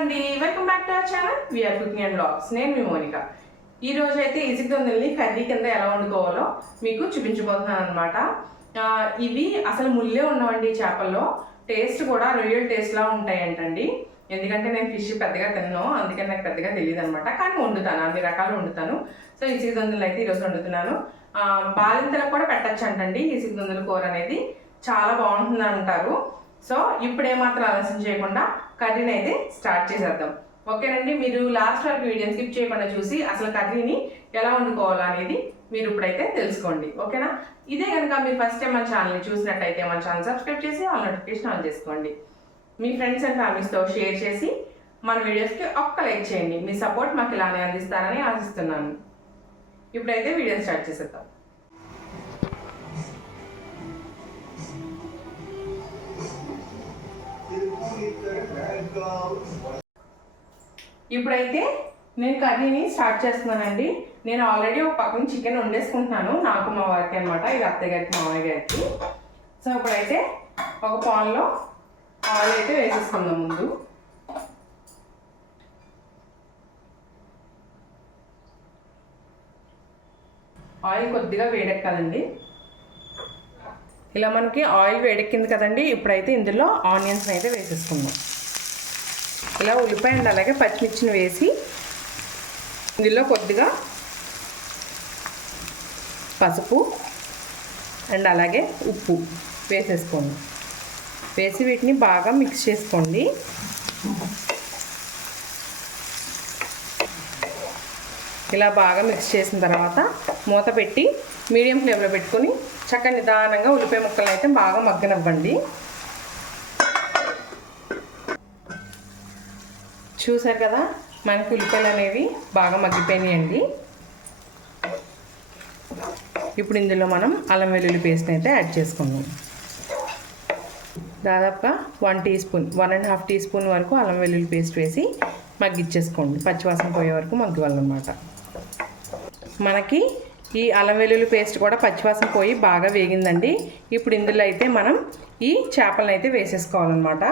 అండి. Welcome back to our channel V R cooking and blogs నేను మీ Monica. ఈ రోజు అయితే ఇసుక దొందల్ని కర్రీ కింద ఎలా వండుకోవాలో మీకు చూపించబోతున్నాను అనమాట ఇవి అసలు ముల్లే ఉన్నవండి ఈ చేపల్లో. టేస్ట్ కూడా రొయ్యల టేస్ట్లా ఉంటాయంటండి. ఎందుకంటే నేను ఫిష్ పెద్దగా తిన్నాను అందుకని నాకు పెద్దగా తెలియదు అనమాట కానీ వండుతాను. అన్ని రకాలు వండుతాను. సో ఇసుక దొందలు అయితే ఈరోజు వండుతున్నాను. బాలింతలకు కూడా పెట్టచ్చు అంటండి ఇసుక దొందల కూర అనేది. చాలా బాగుంటుంది అంటారు. సో ఇప్పుడు ఏమాత్రం ఆలస్యం చేయకుండా కర్రీని అయితే స్టార్ట్ చేసేద్దాం. ఓకేనండి మీరు లాస్ట్ వరకు వీడియో స్కిప్ చేయకుండా చూసి అసలు కర్రీని ఎలా వండుకోవాలా అనేది మీరు ఇప్పుడైతే తెలుసుకోండి. ఓకేనా? ఇదే కనుక మీరు ఫస్ట్ టైం మన ఛానల్ని చూసినట్టయితే మన ఛానల్ సబ్స్క్రైబ్ చేసి ఆల్ నోటిఫికేషన్ ఆన్ చేసుకోండి. మీ ఫ్రెండ్స్ అండ్ ఫ్యామిలీస్తో షేర్ చేసి మన వీడియోస్కి ఒక్క లైక్ చేయండి. మీ సపోర్ట్ మాకు ఇలానే అందిస్తారని ఆశిస్తున్నాను. ఇప్పుడైతే వీడియో స్టార్ట్ చేసేద్దాం. ఇప్పుడైతే నేను కర్రీని స్టార్ట్ చేస్తున్నానండి. నేను ఆల్రెడీ ఒక పక్కన చికెన్ వండేసుకుంటున్నాను. నాకు మా వారికి అనమాట ఇది అత్తయ్య గారికి మామయ్య గారికి. సో ఇప్పుడైతే ఒక పాన్లో ఆయిల్ అయితే వేసేసుకుందాం ముందు. ఆయిల్ కొద్దిగా వేడెక్కాలండి. ఇలా మనకి ఆయిల్ వేడెక్కింది కదండి. ఇప్పుడైతే ఇందులో ఆనియన్స్ అయితే వేసేసుకుందాం. ఇలా ఉల్లిపాయ అండ్ అలాగే పచ్చిమిర్చిని వేసి ఇందులో కొద్దిగా పసుపు అండ్ అలాగే ఉప్పు వేసేసుకోండి. వేసి వీటిని బాగా మిక్స్ చేసుకోండి. ఇలా బాగా మిక్స్ చేసిన తర్వాత మూత పెట్టి మీడియం ఫ్లేమ్లో పెట్టుకొని చక్కగా నిదానంగా ఉల్లిపాయ ముక్కలు అయితే బాగా మగ్గనివ్వండి. చూసారు కదా? మనకి ఉల్లిపాయలు అనేవి బాగా మగ్గిపోయినాయండి. ఇప్పుడు ఇందులో మనం అల్లం వెల్లుల్లి పేస్ట్ అయితే యాడ్ చేసుకుందాం. దాదాపుగా one teaspoon one and half teaspoon వరకు అల్లం వెల్లుల్లి పేస్ట్ వేసి మగ్గిచ్చేసుకోండి. పచ్చివాసన పోయే వరకు మగ్గివాలన్నమాట మనకి ఈ అల్లం వెల్లుల్లి పేస్ట్ కూడా పచ్చివాసన పోయి బాగా వేగిందండి. ఇప్పుడు ఇందులో అయితే మనం ఈ చేపలను అయితే వేసేసుకోవాలన్నమాట.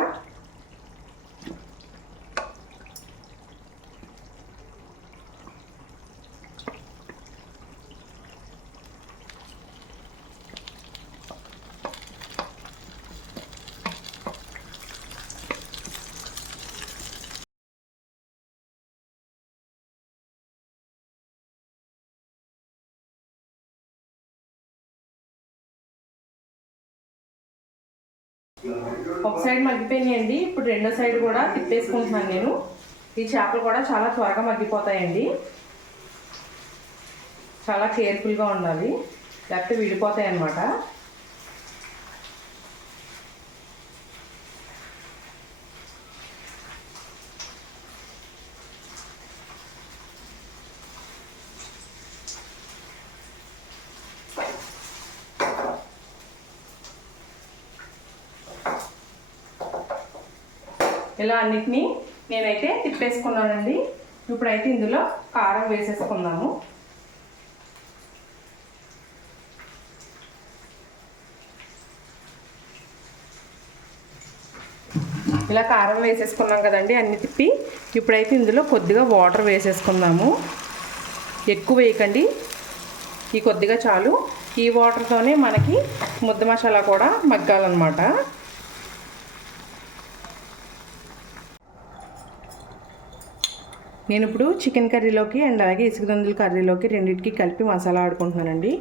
ఒక సైడ్ మగ్గిపోయినాయండి. ఇప్పుడు రెండో సైడ్ కూడా తిప్పేసుకుంటున్నాను నేను. ఈ చేపలు కూడా చాలా త్వరగా మగ్గిపోతాయండి. చాలా కేర్ఫుల్గా ఉండాలి. లేకపోతే విడిపోతాయి అన్నమాట ఇలా అన్నిటినీ నేనైతే తిప్పేసుకున్నానండి. ఇప్పుడైతే ఇందులో కారం వేసేసుకుందాము. ఇలా కారం వేసేసుకున్నాం కదండి అన్ని తిప్పి. ఇప్పుడైతే ఇందులో కొద్దిగా వాటర్ వేసేసుకుందాము. ఎక్కువ వేయకండి. ఈ కొద్దిగా చాలు. ఈ వాటర్తోనే మనకి ముద్ద మసాలా కూడా మగ్గాలన్నమాట. నేను ఇప్పుడు చికెన్ కర్రీలోకి అండ్ అలాగే ఇసుక దందుల కర్రీలోకి రెండింటికి కలిపి మసాలా ఆడుకుంటున్నానండి.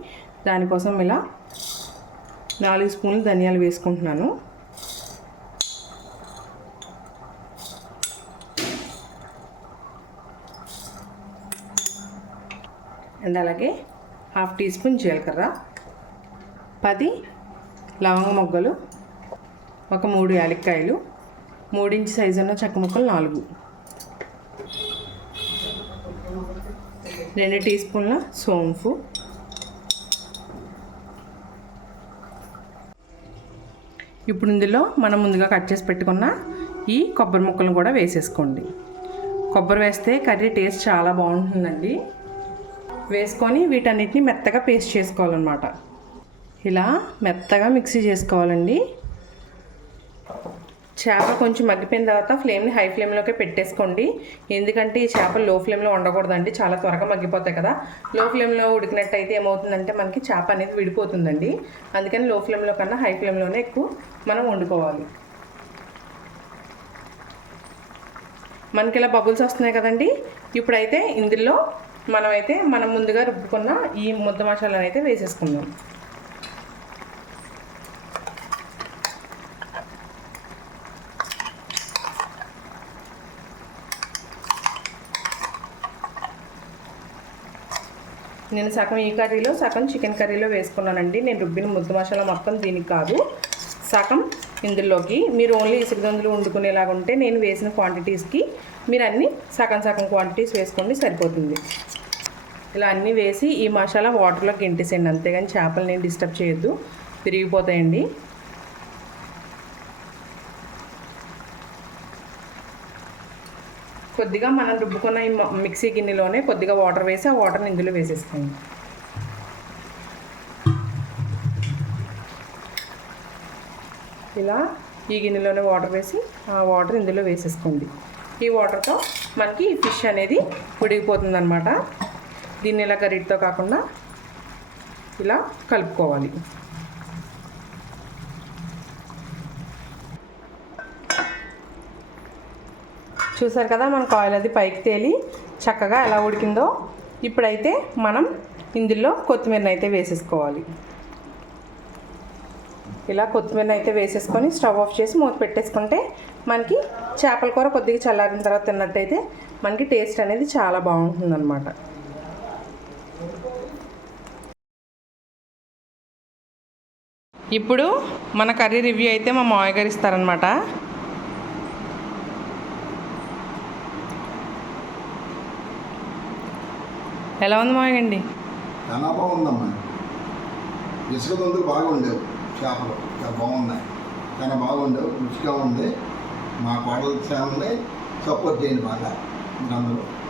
దానికోసం ఇలా నాలుగు స్పూన్లు ధనియాలు వేసుకుంటున్నాను. అండ్ అలాగే హాఫ్ టీ స్పూన్ జీలకర్ర పది లవంగ మొగ్గలు ఒక మూడు యాలక్కాయలు మూడించి సైజు ఉన్న చెక్క ముక్కలు నాలుగు. రెండు టీ స్పూన్ల సోంపు. ఇప్పుడు ఇందులో మనం ముందుగా కట్ చేసి పెట్టుకున్న ఈ కొబ్బరి ముక్కలను కూడా వేసేసుకోండి. కొబ్బరి వేస్తే కర్రీ టేస్ట్ చాలా బాగుంటుందండి. వేసుకొని వీటన్నిటిని మెత్తగా పేస్ట్ చేసుకోవాలన్నమాట. ఇలా మెత్తగా మిక్సీ చేసుకోవాలండి. చేప కొంచెం మగ్గిపోయిన తర్వాత ఫ్లేమ్ని హై ఫ్లేమ్లోకే పెట్టేసుకోండి. ఎందుకంటే ఈ చేపలు లో ఫ్లేమ్లో ఉండకూడదండి. చాలా త్వరగా మగ్గిపోతాయి కదా. లో ఫ్లేమ్లో ఉడికినట్టయితే ఏమవుతుందంటే మనకి చేప అనేది విడిపోతుందండి. అందుకని లో ఫ్లేమ్లో కన్నా హై ఫ్లేమ్లోనే ఎక్కువ మనం వండుకోవాలి. మనకి ఇలా బబుల్స్ వస్తున్నాయి కదండి. ఇప్పుడైతే ఇందులో మనమైతే మనం ముందుగా రుబ్బుకున్న ఈ ముద్ద మసాలాను అయితే వేసేసుకుందాం. నేను సగం ఈ కర్రీలో సగం చికెన్ కర్రీలో వేసుకున్నానండి. నేను రుబ్బిన ముద్ద మసాలా మొత్తం దీనికి కాదు. సగం ఇందులోకి మీరు ఓన్లీ ఇసుకదొందులు వండుకునేలాగా ఉంటే నేను వేసిన క్వాంటిటీస్కి మీరు అన్నీ సగం సగం క్వాంటిటీస్ వేసుకోండి సరిపోతుంది. ఇలా అన్నీ వేసి ఈ మసాలా వాటర్లో గెంటేసేయండి. అంతేగాని చేపలు నేను డిస్టర్బ్ చేయొద్దు. విరిగిపోతాయండి. కొద్దిగా మనం రుబ్బుకున్న ఈ మ- మిక్సీ గిన్నెలోనే కొద్దిగా వాటర్ వేసి ఆ వాటర్ని ఇందులో వేసేసుకోండి. ఇలా ఈ గిన్నెలోనే వాటర్ వేసి ఆ వాటర్ ఇందులో వేసేసుకోండి. ఈ వాటర్తో మనకి ఈ ఫిష్ అనేది ఉడికిపోతుంది అనమాట దీన్ని ఇలా గరిటితో కాకుండా ఇలా కలుపుకోవాలి. చూసారు కదా మనకు ఆయిల్ అది పైకి తేలి చక్కగా ఎలా ఉడికిందో. ఇప్పుడైతే మనం ఇందులో కొత్తిమీరని అయితే వేసేసుకోవాలి. ఇలా కొత్తిమీరని అయితే వేసేసుకొని స్టవ్ ఆఫ్ చేసి మూత పెట్టేసుకుంటే మనకి చేపల కూర కొద్దిగా చల్లారిన తర్వాత తిన్నట్టయితే మనకి టేస్ట్ అనేది చాలా బాగుంటుందన్నమాట. ఇప్పుడు మన కర్రీ రివ్యూ అయితే మా మామయ్య గారు ఇస్తారనమాట ఎలా ఉంది మామయ్య అండి? చాలా బాగుందమ్మా. ఇసుక దొందులు బాగా ఉండేవి చేపలు. చాలా బాగున్నాయి. చాలా బాగుండేవి. రుచిగా ఉంది. మా కోడలు ఫ్యామిలీ సపోర్ట్ చేయండి బాగా. అందరూ.